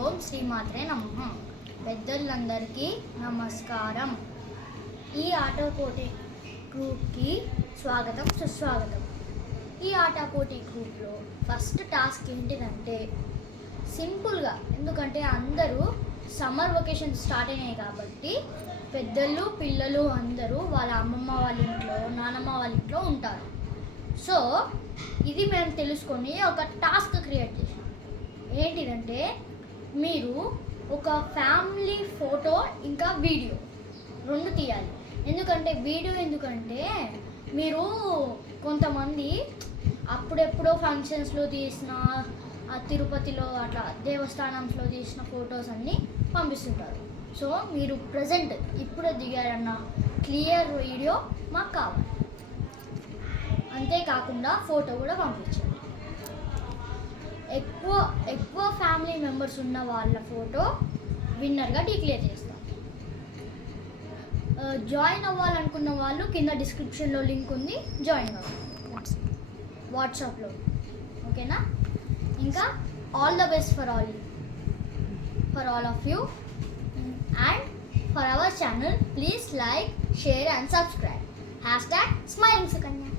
ఓం శ్రీమాత్రే నమః. పెద్దలందరికీ నమస్కారం. ఈ ఆట పోటీ గ్రూప్కి స్వాగతం, సుస్వాగతం. ఈ ఆట పోటీ గ్రూప్లో ఫస్ట్ టాస్క్ ఏంటిదంటే సింపుల్గా, ఎందుకంటే అందరూ సమ్మర్ వెకేషన్ స్టార్ట్ అయినాయి కాబట్టి పెద్దలు పిల్లలు అందరూ వాళ్ళ అమ్మమ్మ వాళ్ళ ఇంట్లో, నానమ్మ వాళ్ళ ఇంట్లో ఉంటారు. సో ఇది మేము తెలుసుకొని ఒక టాస్క్ క్రియేట్ చేసాం. ఏంటిదంటే మీరు ఒక ఫ్యామిలీ ఫోటో ఇంకా వీడియో రెండు తీయాలి. ఎందుకంటే మీరు కొంతమంది అప్పుడెప్పుడో ఫంక్షన్స్లో తీసిన, తిరుపతిలో అట్లా దేవస్థానంలో తీసిన ఫొటోస్ అన్నీ పంపిస్తుంటారు. సో మీరు ప్రజెంట్ ఇప్పుడు దిగారన్న క్లియర్ వీడియో మాకు కావాలి. అంతేకాకుండా ఫోటో కూడా పంపించండి. ఎక్కువ ఫ్యామిలీ మెంబర్స్ ఉన్న వాళ్ళ ఫోటో విన్నర్గా డిక్లేర్ చేస్తాం. జాయిన్ అవ్వాలనుకున్న వాళ్ళు కింద డిస్క్రిప్షన్లో లింక్ ఉంది, జాయిన్ అవ్వాలి వాట్సాప్లో. ఓకేనా? ఇంకా all the best for all of you and for our channel. Please like, share and subscribe. #SmilingSukanya.